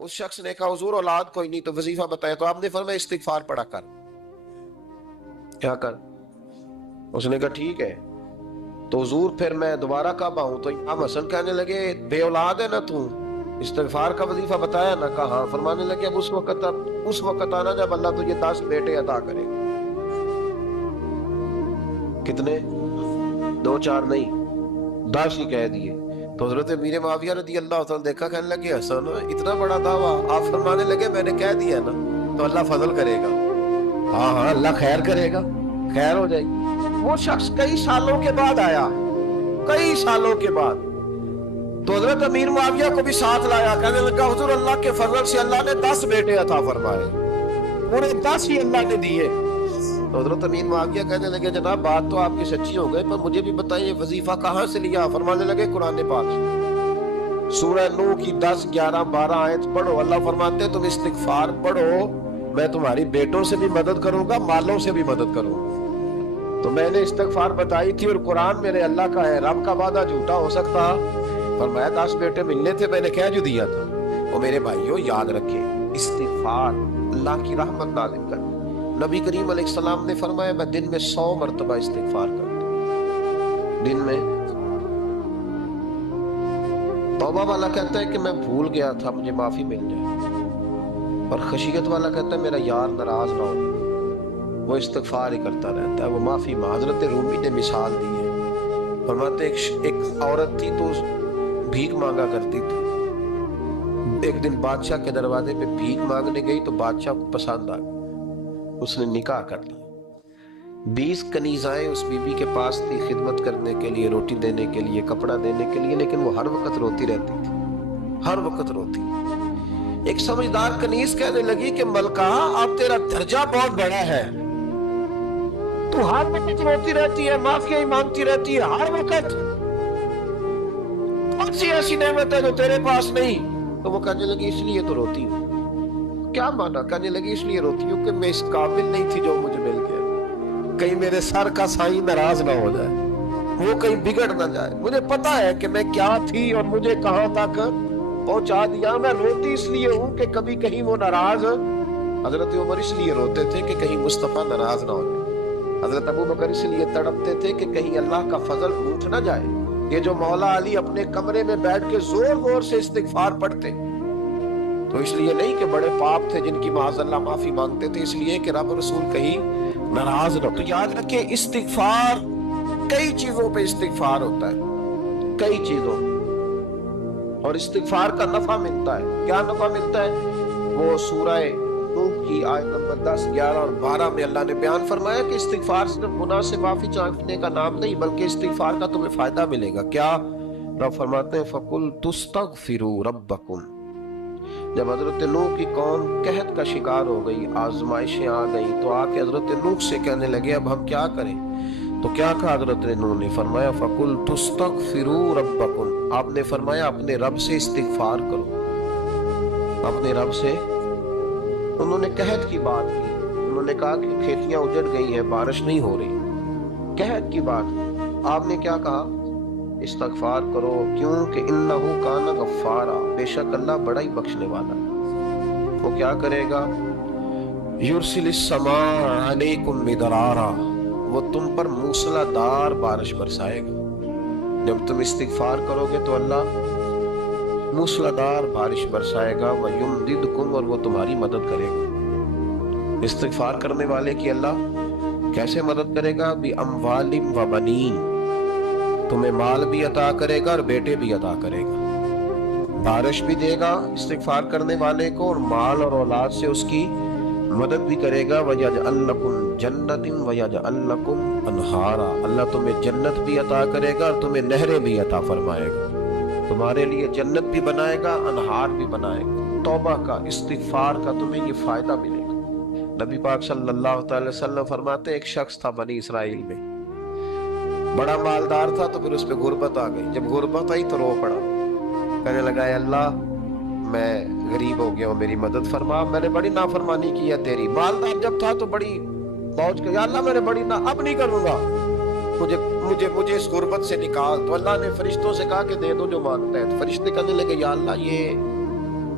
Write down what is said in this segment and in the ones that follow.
اس شخص نے کہا حضور اولاد کوئی نہیں تو وظیفہ بتایا، تو آپ نے فرمایا استغفار پڑھا کر، کیا کر؟ اس نے کہا ٹھیک ہے۔ تو حضور پھر میں دوبارہ کب آؤں؟ تو امام حسن کہنے لگے بے اولاد ہے نا تو، استغفار کا وظیفہ بتایا نا؟ کہا ہاں۔ فرمانے لگے اب اس وقت آنا جب اللہ تجھے 10 بیٹے عطا کرے۔ کتنے؟ 2 4 نہیں، 10 ہی کہہ دیے۔ تو حضرت امیر معاویہ رضی اللہ تعالیٰ دیکھا، کہنے لگے حسن اتنا بڑا دعویٰ؟ آپ فرمانے لگے میں نے کہہ دیا نا تو اللہ فضل کرے گا، ہاں ہاں اللہ خیر کرے گا، خیر ہو جائے گی۔ وہ شخص کئی سالوں کے بعد آیا، کئی سالوں کے بعد، تو حضرت امیر معاویہ کو بھی ساتھ لایا، کہنے لگا حضور اللہ کے فضل سے اللہ نے 10 بیٹے عطا فرمائے، پورے 10 ہی اللہ نے دیے۔ تو حضرت امیر معاویہ کہنے لگے جناب بات تو آپ کی سچی ہو گئی، پر مجھے بھی بتائیے وظیفہ کہاں سے لیا؟ فرمانے لگے قرآن پاک سے، سورہ نوح کی 10 11 12 آیت پڑھو۔ اللہ فرماتے ہیں تم استغفار پڑھو، میں تمہاری بیٹوں سے بھی مدد کروں گا، مالوں سے بھی مدد کروں گا۔ تو میں نے استغفار بتائی تھی، اور قرآن میرے اللہ کا ہے، رب کا وعدہ جھوٹا ہو سکتا؟ فرمایا 10 بیٹے ملنے تھے، میں نے کہہ جو دیا تھا۔ اور میرے بھائیوں یاد رکھیں، استغفار اللہ کی رحمت نازل کر۔ نبی کریم علیہ السلام نے فرمایا میں دن میں 100 مرتبہ استغفار کرتا ہوں، دن میں۔ توبہ والا کہتا ہے کہ میں بھول گیا تھا، مجھے معافی مل جائے، اور خشیت والا کہتا ہے میرا یار ناراض نہ ہو، وہ استغفار ہی کرتا رہتا ہے، وہ معافی حضرت رومی نے مثال دی ہے، فرماتے ایک عورت تھی تو بھیک مانگا کرتی تھی، ایک دن بادشاہ کے دروازے پہ بھیک مانگنے گئی تو بادشاہ کو پسند آ گئی، اس نے نکاح کر لیا۔ 20 کنیزائیں اس بی بی کے پاس تھی خدمت کرنے کے لیے، روٹی دینے کے لیے، کپڑا دینے کے لیے، لیکن وہ ہر وقت روتی رہتی تھی، ہر وقت روتی۔ ایک سمجھدار کنیز کہنے لگی کہ ملکہ اب تیرا درجہ بہت بڑا ہے، تو ہر وقت روتی رہتی ہے، معافی مانگتی رہتی ہے ہر وقت، کون سی ایسی نعمت ہے جو تیرے پاس نہیں؟ تو وہ کہنے لگی اس لیے تو روتی ہوں۔ کیا مانا؟ کہنے لگی اس لیے روتی ہوں کہ میں اس قابل نہیں تھی جو مجھے مل گیا، کہیں میرے سر کا سائیں ناراض نہ ہو جائے، وہ کہیں بگڑ نہ جائے، مجھے پتا ہے کہ میں کیا تھی اور مجھے کہاں تک پہنچا دیا، میں روتی اس لیے ہوں کہ کبھی کہیں وہ ناراض۔ حضرت عمر اس لیے روتے تھے کہ کہیں مصطفیٰ ناراض نہ ہو جائے، حضرت ابو بکر اس لیے تڑپتے تھے کہ کہیں اللہ کا فضل روٹ نہ جائے۔ یہ جو مولا علی اپنے کمرے میں بیٹھ کے زور زور سے استغفار پڑھتے تو اس لیے نہیں کہ بڑے پاپ تھے جن کی معاذ اللہ معافی مانگتے تھے، اس لیے کہ رب رسول کہیں ناراض نہ ہو۔ تو یاد رکھیں استغفار کئی چیزوں پہ استغفار ہوتا ہے، کئی چیزوں، اور استغفار کا نفع ملتا ہے۔ کیا نفع ملتا ہے؟ وہ سورہ نوح کی آیت نمبر 10 11 اور 12 میں اللہ نے بیان فرمایا کہ استغفار صرف گناہ سے معافی چاہنے کا نام نہیں، بلکہ استغفار کا تمہیں فائدہ ملے گا۔ کیا؟ رب فرماتے ہیں فَقُلْتُ اسْتَغْفِرُوا رَبَّكُمْ۔ جب حضرت نوح کی قوم قحط کا شکار ہو گئی، آزمائشیں آ گئی، تو آ کے حضرت نوح سے کہنے لگے اب ہم کیا کریں؟ تو کیا کہا حضرت نوح نے؟ فرمایا فَقُلْتُ اسْتَغْفِرُوا رَبَّكُمْ، آپ نے فرمایا اپنے رب سے استغفار کرو، اپنے رب سے۔ انہوں نے قحط کی بات کی، انہوں نے کہا کہ کھیتیاں اجڑ گئی ہیں، بارش نہیں ہو رہی، قحط کی بات۔ آپ نے کیا کہا؟ استغفار کرو، کیوں کہ انہو کان غفارا، بے شک اللہ بڑا ہی بخشنے والا ہے۔ وہ کیا کرے گا؟ یرسل السماء علیکم مدرارا، وہ تم پر موسلا دار بارش برسائے گا۔ جب تم استغفار کرو گے تو اللہ موسلا دار بارش برسائے گا، وَيُمْدِدْكُمْ، اور وہ تمہاری مدد کرے گا۔ استغفار کرنے والے کی اللہ کیسے مدد کرے گا؟ بِأَمْوَالٍ وَبَنِينَ، تمہیں مال بھی عطا کرے گا اور بیٹے بھی عطا کرے گا، بارش بھی دے گا استغفار کرنے والے کو، اور مال اور اولاد سے اس کی مدد بھی کرے گا۔ وَيَجْعَلْ لَكُمْ جَنَّةٍ وَيَجْعَلْ لَكُمْ أَنْهَارًا، اللہ تمہیں جنت بھی عطا کرے گا اور تمہیں نہریں بھی عطا فرمائے گا، تمہارے لیے جنت بھی بنائے گا، انہار بھی بنائے گا۔ توبہ کا، استغفار کا تمہیں یہ فائدہ ملے گا۔ نبی پاک صلی اللہ تعالی وسلم فرماتے ایک شخص تھا بنی اسرائیل میں، بڑا مالدار تھا، تو پھر اس پہ غربت آ گئی، جب غربت آئی تو رو پڑا، کہنے لگا اے اللہ میں غریب ہو گیا ہوں، میری مدد فرما، میں نے بڑی نافرمانی کی ہے تیری۔ مالدار جب تھا تو بڑی موج کر، یا اللہ میں نے بڑی اب نہیں کروں گا، مجھے اس غربت سے نکال۔ تو اللہ نے فرشتوں سے کہا کہ دے دو جو مانگتا ہے، تو فرشتے کہنے لگے یا اللہ یہ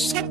70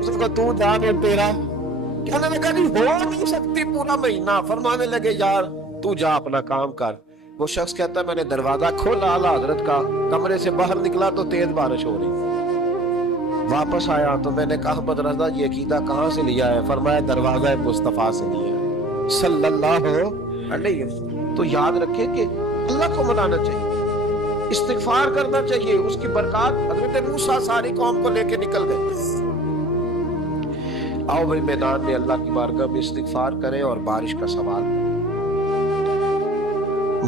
اس کو تو جان اور تیرا کہنے لگا نہیں ہو نہیں سکتی پورا مہینہ. فرمانے لگے یار تو جا اپنا کام کر. وہ شخص کہتا ہے میں نے دروازہ کھولا اعلیٰ حضرت کا, کمرے سے باہر نکلا تو تیز بارش ہو رہی. واپس آیا تو میں نے کہا احمد رضا یہ عقیدہ کہاں سے لیا ہے؟ فرمایا دروازہ مصطفیٰ سے لیا ہے صلی اللہ علیہ وسلم. تو یاد رکھے کہ اللہ کو منانا چاہیے, استغفار کرنا چاہیے, اس کی برکات. حضرت موسیٰ ساری قوم کو لے کے نکل گئے. آؤ بھائی میدان میں اللہ کی بارگاہ میں استغفار کریں اور بارش کا سوال کریں.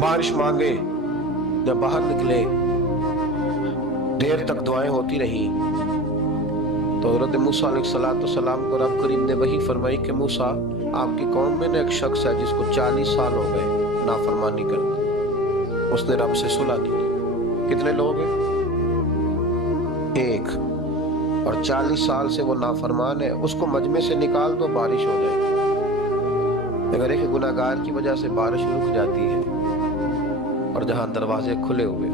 بارش مانگے. جب باہر نکلے دیر تک دعائیں ہوتی رہی تو حضرت موسیٰ علیہ السلام کو رب کریم نے وحی فرمائی کہ موسیٰ آپ کی قوم میں ایک شخص ہے جس کو 40 سال ہو گئے نافرمانی کرتے. اس نے رب سے صلح کی. کتنے لوگ ہیں؟ ایک. اور 40 سال سے وہ نافرمان ہے, اس کو مجمع سے نکال دو بارش ہو جائے گی. اگر ایک گناہگار کی وجہ سے بارش رک جاتی ہے اور جہاں دروازے کھلے ہوئے,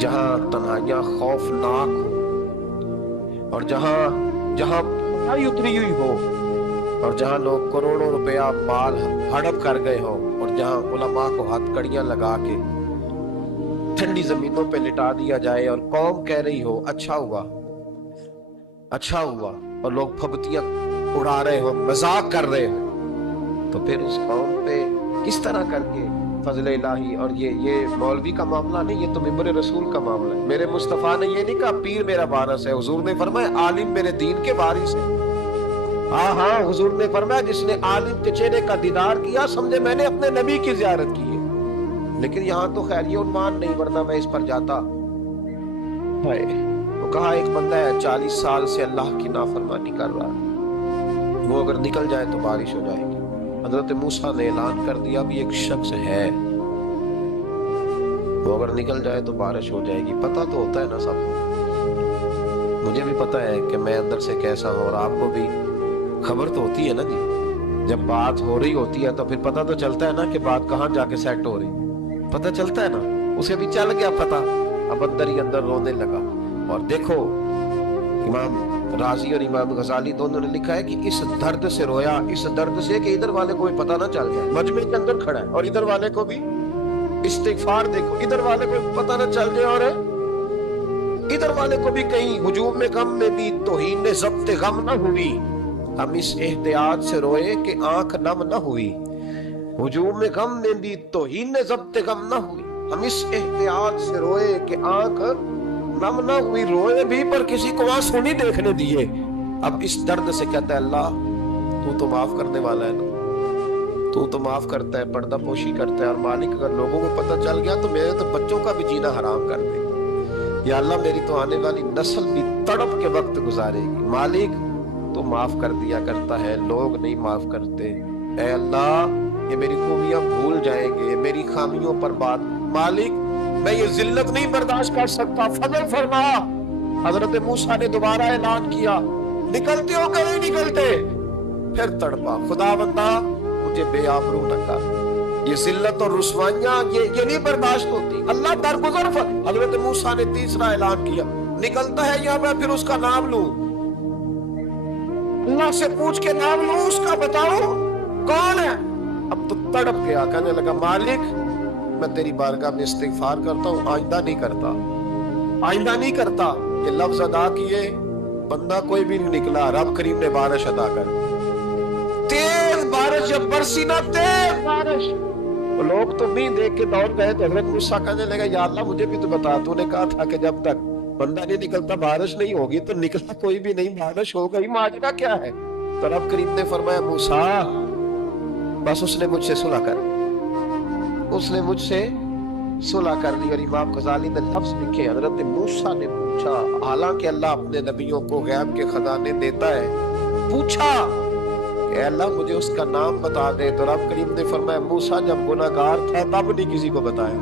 جہاں تنہائیاں خوفناک ہو, اور جہاں پڑھائی اتری ہوئی ہو, اور جہاں لوگ کروڑوں روپیہ مال ہڑپ کر گئے ہو, اور جہاں علماء کو ہاتھ کڑیاں لگا کے ٹھنڈی زمینوں پہ لٹا دیا جائے اور قوم کہہ رہی ہو اچھا ہوا اچھا ہوا, اور لوگ پھبتیاں اڑا رہے ہو, مذاق کر رہے ہو, تو پھر اس قوم پہ کس طرح کر کے فضل الہی. اور یہ مولوی کا معاملہ نہیں, یہ تو ممبر رسول کا معاملہ ہے. میرے مصطفیٰ نے یہ نہیں کہا پیر میرا وارث ہے, حضور نے فرمایا عالم میرے دین کے وارث ہے. ہاں حضور نے فرمایا جس نے عالم کے چہرے کا دیدار کیا سمجھے میں نے اپنے نبی کی زیارت کی ہے. لیکن یہاں تو خیر یہ عنوان نہیں, ورنہ میں اس پر جاتا. وہ کہا ایک بندہ ہے 40 سال سے اللہ کی نافرمانی کر رہا ہے, وہ اگر نکل جائے تو بارش ہو جائے گی. حضرت موسیٰ نے اعلان کر دیا بھی ایک شخص ہے, وہ اگر نکل جائے تو بارش ہو جائے گی. پتہ تو ہوتا ہے نا سب کو, مجھے بھی پتہ ہے کہ میں اندر سے کیسا ہوں, اور آپ کو بھی خبر تو ہوتی ہے نا جی. جب بات ہو رہی ہوتی ہے تو پھر پتہ تو چلتا ہے نا کہ بات کہاں جا کے سیٹ ہو رہی, پتہ چلتا ہے نا. اسے بھی چل گیا پتہ, اب اندر ہی اندر رونے لگا. اور دیکھو امام رازی اور امام غزالی دونوں نے لکھا ہے کہ اس درد سے رویا, اس درد سے کہ ادھر والے کو بھی پتہ نہ چل جائے مجمع کے اندر کھڑا ہے, اور ادھر والے کو بھی استغفار دیکھو, ادھر والے کو پتہ نہ چل جائے, اور ادھر والے کو بھی کہیں ہجوم میں غم میں بھی توہین ضبط غم نہ ہوئی. ہم اس احتیاط سے روئے کہ آنکھ نم نہ ہوئی, ہجوم میں غم میں بھی توہین ضبط غم نہ ہوئی. ہم اس احتیاط سے روئے کہ آنکھ نم نہ ہوئی, روئے بھی پر کسی کو آنسو نہیں دیکھنے دیے. اب اس درد سے کہتا ہے اللہ تو تو معاف کرنے والا ہے نا, تو تو معاف کرتا ہے, پردہ پوشی کرتا ہے. اور مالک اگر لوگوں کو پتہ چل گیا تو میرے تو بچوں کا بھی جینا حرام کر دے. یا اللہ میری تو آنے والی نسل بھی تڑپ کے وقت گزارے گی. مالک تو معاف کر دیا کرتا ہے, لوگ نہیں معاف کرتے. اے اللہ یہ میری خوبیاں بھول جائیں گے, میری خامیوں پر بات. مالک میں یہ ذلت نہیں برداشت کر سکتا, فضل فرما. حضرت موسیٰ نے دوبارہ اعلان کیا نکلتے ہو کہ نہیں نکلتے؟ پھر تڑپا خدا بندہ مجھے بے آبرو نہ کر, یہ ذلت اور رسوائیاں یہ نہیں برداشت ہوتی. اللہ درگزر. حضرت موسیٰ نے تیسرا اعلان کیا نکلتا ہے یا میں پھر اس کا نام لوں, اللہ سے پوچھ کے نام لوں, اس کا بتاؤ کون ہے. اب تو تڑپ گیا, کہنے لگا مالک میں تیری بارگاہ میں استغفار کرتا ہوں, آئندہ نہیں کرتا, آئندہ نہیں کرتا. یہ لفظ ادا کیے بندہ کوئی بھی نہیں نکلا. رب کریم نے بارش ادا کر, تیز بارش جب برسی نا, تیز بارش. لوگ تو نہیں دیکھ کے دوڑ گئے تو حضرت موسیٰ کہنے لگا یا اللہ مجھے بھی تو بتا, تو نے کہا تھا کہ جب تک بندہ نہیں نکلتا بارش نہیں ہوگی. تو نکلا کوئی بھی نہیں, بارش ہو گئی, ماجرا کیا ہے؟ تو رب کریم نے فرمایا موسیٰ بس اس نے مجھ سے صلح کر, اس نے مجھ سے صلح کر لی. اور امام غزالی نے لفظ لکھے حضرت موسیٰ نے پوچھا, حالانکہ اللہ اپنے نبیوں کو غیب کے خزانے دیتا ہے, پوچھا کہ اللہ مجھے اس کا نام بتا دے. تو رب کریم نے فرمایا موسیٰ جب گناہگار تھا تب نہیں کسی کو بتایا,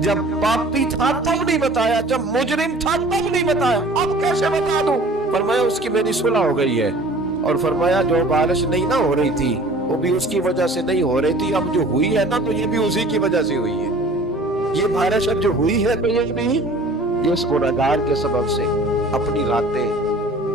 جب پاپی تھا تب نہیں بتایا, جب مجرم تھا تب نہیں بتایا, اب کیسے بتا دوں؟ فرمایا اس کی میری صلح ہو گئی ہے. اور فرمایا جو بارش نہیں نہ ہو رہی تھی وہ بھی اس کی وجہ سے نہیں ہو رہی تھی, اب جو ہوئی ہے نا تو یہ بھی اسی کی وجہ سے ہوئی ہے. یہ بارش اب جو ہوئی ہے تو یہ بھی اس گناہگار کے سبب سے اپنی راتیں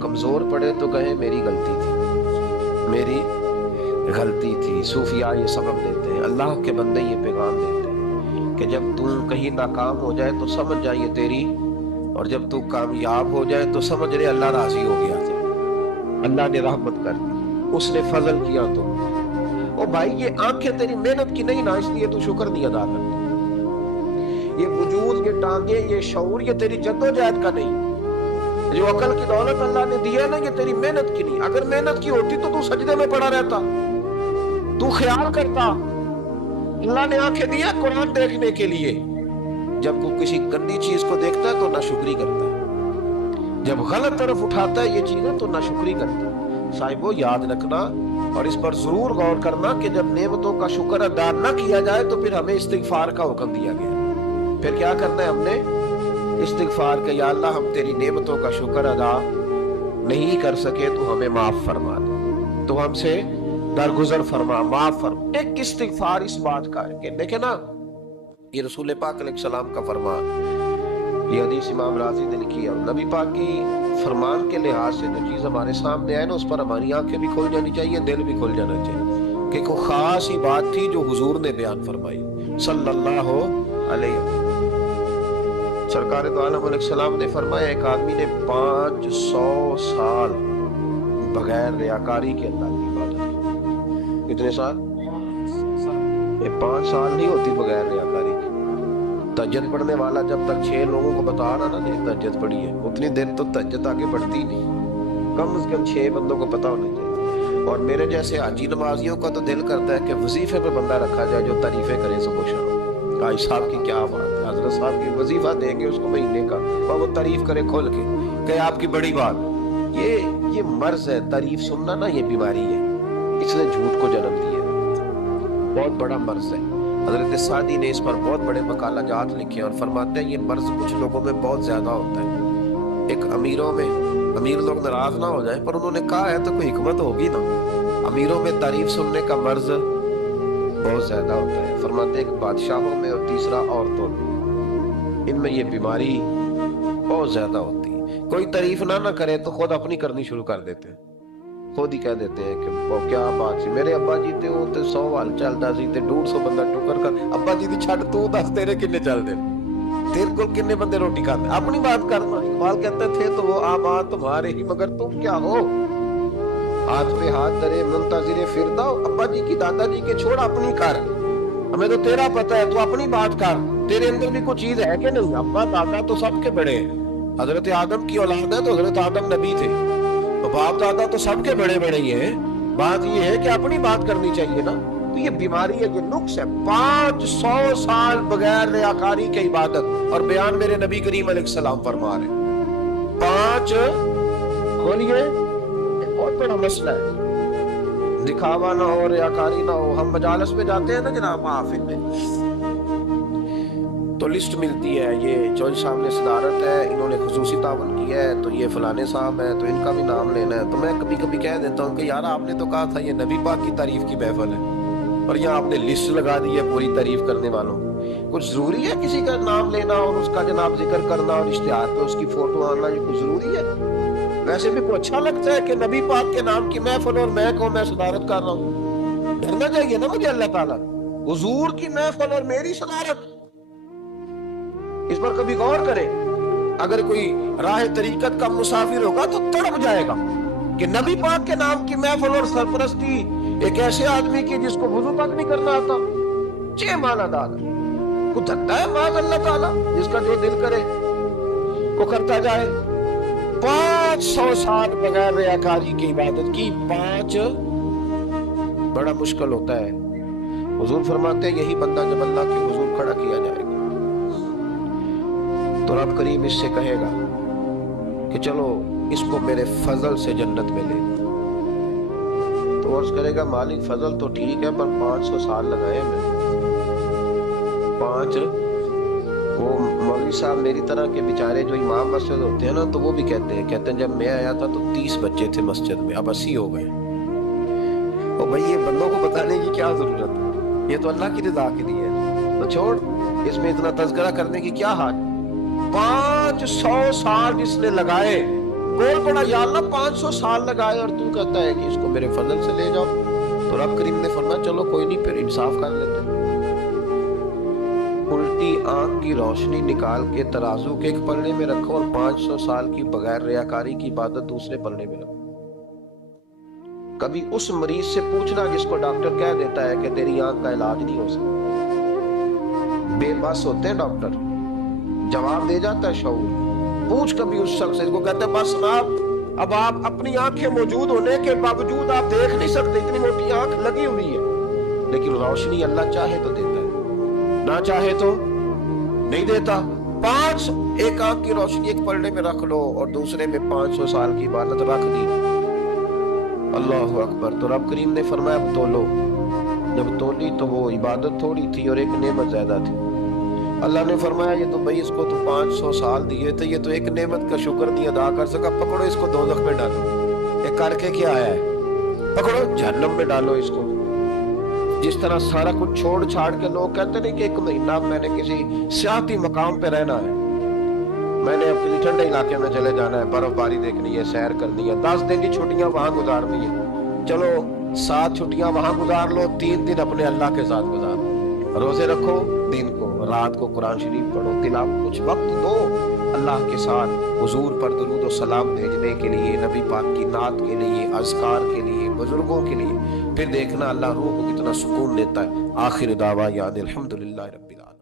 کمزور پڑے تو کہے میری غلطی تھی، میری غلطی تھی۔ صوفیاء یہ سبب دیتے ہیں، اللہ کے بندے یہ پیغام دیتے ہیں کہ جب تم کہیں ناکام ہو جائے تو سمجھ جائیے تیری، اور جب تو کامیاب ہو جائے تو سمجھ رہے اللہ راضی ہو گیا تھا، اللہ نے رحمت کر دی، اس نے فضل کیا تو۔ او بھائی یہ آنکھیں تیری محنت کی نہیں نا، اس لیے تو شکر نہیں ادا کرتی۔ یہ وجود، یہ ٹانگیں، یہ شعور، یہ تیری جدوجہد کا نہیں۔ جو عقل کی دولت اللہ نے دی ہے نا، یہ تیری محنت کی نہیں۔ اگر محنت کی ہوتی تو سجدے میں پڑا رہتا، تو خیال کرتا۔ اللہ نے آنکھیں دی ہے قرآن دیکھنے کے لیے۔ جب کوئی کسی گندی چیز کو دیکھتا ہے تو ناشکری کرتا ہے، جب غلط طرف اٹھاتا ہے یہ چیزیں تو ناشکری کرتا ہے۔ صاحبو یاد رکھنا اور اس پر ضرور غور کرنا کہ جب نعمتوں کا شکر ادا نہ کیا جائے تو پھر ہمیں استغفار کا حکم دیا گیا۔ پھر کیا کرنا ہے ہم نے؟ استغفار کہ یا اللہ ہم تیری نعمتوں کا شکر ادا نہیں کر سکے تو ہمیں معاف فرما دے، تو ہم سے درگزر فرما، معاف فرما۔ ایک استغفار اس بات کا ہے کہ دیکھیں نا، یہ رسول پاک علیہ السلام کا فرمان، یہ حدیث امام راضی نے لکھی ہے، اور نبی پاک کی فرمان کے لحاظ سے جو چیز ہمارے سامنے آئے نا اس پر ہماری آنکھیں بھی کھل جانی چاہیے، دل بھی کھل جانا چاہیے، کہ کوئی خاص ہی بات تھی جو حضور نے بیان فرمائی صلی اللہ علیہ وسلم۔ سرکار دو عالم علیہ السلام نے فرمایا ایک آدمی نے 500 سال بغیر ریاکاری کے اللہ کی عبادت کی۔ کتنے سال؟ یہ 5 سال نہیں ہوتی بغیر ریاکاری کی۔ تہجد پڑھنے والا جب تک 6 لوگوں کو بتا رہا نا نہیں تہجد پڑھی ہے، اتنی دیر تو تہجد آگے بڑھتی نہیں، کم از کم 6 بندوں کو پتا ہونا چاہیے۔ اور میرے جیسے حاجی نمازیوں کا تو دل کرتا ہے کہ وظیفے پہ بندہ رکھا جائے جو تعریفیں کرے صبح و شام۔ حاجی صاحب کی کیا بات ہے، حضرت صاحب کی وظیفہ دیں گے اس کو مہینے کا، اور وہ تعریف کرے کھول کے کہ آپ کی بڑی بات۔ یہ مرض ہے، تعریف سننا نا یہ بیماری ہے، اس نے جھوٹ کو جنم دیا ہے، بہت بڑا مرض ہے۔ حضرت سعدی نے اس پر بہت بڑے مقالہ جات لکھے اور فرماتے ہیں یہ مرض کچھ لوگوں میں بہت زیادہ ہوتا ہے۔ ایک امیروں میں، امیر لوگ ناراض نہ ہو جائیں پر انہوں نے کہا ہے تو کوئی حکمت ہوگی نا، امیروں میں تعریف سننے کا مرض بہت زیادہ ہوتا ہے۔ فرماتے ہیں ایک بادشاہوں میں اور تیسرا عورتوں میں، ان میں یہ بیماری بہت زیادہ ہوتی ہے۔ کوئی تعریف نہ کرے تو خود اپنی کرنی شروع کر دیتے ہیں، خود ہی کہہ دیتے ہیں کہ وہ کیا بات سی، میرے ابا جی تے وہ تے 100 وال چلدا سی تے 150 بندہ ٹکر کر، ابا جی دی چھڈ تو دس تیرے کنے چل دے، تیرے کو کنے بندے روٹی کھاتے، اپنی بات کرنا۔ اقبال کہتے تھے تو وہ آباد تمہارے ہی مگر تم کیا ہو، ہاتھ پہ ہاتھ درے منتظر فرداؤ، ابا جی کی دادا جی کے چھوڑ اپنی کر، ہمیں تو تیرا پتہ ہے تو اپنی بات کر، تیرے اندر بھی کوئی چیز ہے کہ نہیں۔ ابا دادا تو سب کے بڑے ہیں، حضرت آدم کی اولاد ہے تو حضرت آدم نبی تھے، تو باپ دادا تو سب کے بڑے بڑے ہی ہیں، بات یہ ہے کہ اپنی بات کرنی چاہیے نا۔ تو یہ بیماری ہے، یہ نقص ہے۔ 500 سال بغیر ریاکاری کی عبادت، اور بیان میرے نبی کریم علیہ السلام فرما رہے ہیں 5 کھولیے، بہت بڑا مسئلہ ہے، دکھاوا نہ ہو، ریاکاری نہ ہو۔ ہم مجالس میں جاتے ہیں نا جناب محافل میں، تو لسٹ ملتی ہے، یہ چوہدری صاحب نے صدارت ہے، انہوں نے خصوصی تعاون کیا ہے، تو یہ فلانے صاحب ہے تو ان کا بھی نام لینا ہے۔ تو میں کبھی کبھی کہہ دیتا ہوں کہ یار آپ نے تو کہا تھا یہ نبی پاک کی تعریف کی محفل ہے، اور یہاں آپ نے لسٹ لگا دی ہے پوری تعریف کرنے والوں۔ کچھ ضروری ہے کسی کا نام لینا اور اس کا جناب ذکر کرنا اور اشتہار پہ اس کی فوٹو آنا، یہ کچھ ضروری ہے؟ ویسے بھی کوئی اچھا لگتا ہے کہ نبی پاک کے نام کی محفل اور میں کہوں میں صدارت کر رہا ہوں؟ ڈرنا چاہیے نا مجھے اللہ تعالیٰ، حضور کی محفل اور میری صدارت، اس پر کبھی غور کرے۔ اگر کوئی راہ طریقت کا مسافر ہوگا تو تڑپ جائے گا کہ نبی پاک کے نام کی محفل اور سرپرستی ایک ایسے آدمی کی جس کو وضو تک نہیں کرنا آتا، چھ مانا دار کو دھکتا ہے معاذ اللہ تعالیٰ، جس کا جو دل کرے کو کرتا جائے۔ 500 سال بغیر ریاکاری کی عبادت کی، 5 بڑا مشکل ہوتا ہے۔ حضور فرماتے ہیں یہی بندہ جب اللہ کے حضور کھڑا کیا جائے گا تو رب کریم اس سے کہے گا کہ چلو اس کو میرے فضل سے جنت میں لے، تو عرض کرے گا مالک فضل تو ٹھیک ہے پر 500 سال لگائے میں 5۔ وہ مولوی صاحب میری طرح کے بیچارے جو امام مسجد ہوتے ہیں نا تو وہ بھی کہتے ہیں جب میں آیا تھا تو 30 بچے تھے مسجد میں، اب 80 ہو گئے۔ اور بھائی یہ بندوں کو بتانے کی کیا ضرورت ہے، یہ تو اللہ کی رضا کے لیے ہے، تو چھوڑ اس میں اتنا تذکرہ کرنے کی کیا حاجت۔ 500 سال جس نے لگائے بول پڑا یا اللہ 500 سال لگائے اور تو کہتا ہے کہ اس کو میرے فضل سے لے جاؤ. تو رب کریم نے فرمایا چلو کوئی نہیں پھر انصاف کر لیتے ہیں. الٹی آنکھ کی روشنی نکال کے ترازو کے ایک پلڑے میں رکھو اور 500 سال کی بغیر ریاکاری کی عبادت دوسرے پلڑے میں رکھو. کبھی اس مریض سے پوچھنا جس کو ڈاکٹر کہہ دیتا ہے کہ تیری آنکھ کا علاج نہیں ہو سکتا. بے بس ہوتے ہیں ڈاکٹر, جواب دے جاتا ہے شعور. پوچھ کبھی اس شخص سے کو کہتے ہیں بس اب آپ اپنی آنکھیں موجود ہونے کے باوجود آپ دیکھ نہیں سکتے, اتنی موٹی آنکھ لگی ہوئی ہے, لیکن روشنی اللہ چاہے تو دیتا ہے, نہ چاہے تو نہیں دیتا. ایک آنکھ کی روشنی ایک پلڑے میں رکھ لو اور دوسرے میں 500 سال کی عبادت رکھ دی. اللہ اکبر. تو رب کریم نے فرمایا اب تولو. جب تولی تو وہ عبادت تھوڑی تھی اور ایک نعمت زیادہ تھی. اللہ نے فرمایا یہ تو بھائی اس کو تو 500 سال دیے تھے, یہ تو ایک نعمت کا شکر نہیں ادا کر سکا, پکڑو اس کو دوزخ میں ڈالو. یہ کر کے کیا آیا ہے, پکڑو جہنم میں ڈالو اس کو. جس طرح سارا کچھ چھوڑ چھاڑ کے لوگ کہتے نہیں کہ 1 مہینہ میں نے کسی سیاحتی مقام پہ رہنا ہے, میں نے اپنی ٹھنڈے علاقے میں چلے جانا ہے, برف باری دیکھنی ہے, سیر کرنی ہے, 10 دن کی چھٹیاں وہاں گزارنی ہے. چلو 7 چھٹیاں وہاں گزار لو, 3 دن اپنے اللہ کے ساتھ گزارو. روزے رکھو, دن کو رات کو قرآن شریف پڑھو, تلاوت, کچھ وقت دو اللہ کے ساتھ حضور پر درود و سلام بھیجنے کے لیے, نبی پاک کی نعت کے لیے, اذکار کے لیے, بزرگوں کے لیے. پھر دیکھنا اللہ روح کو کتنا سکون دیتا ہے. آخر دعوانا الحمدللہ رب العالمین.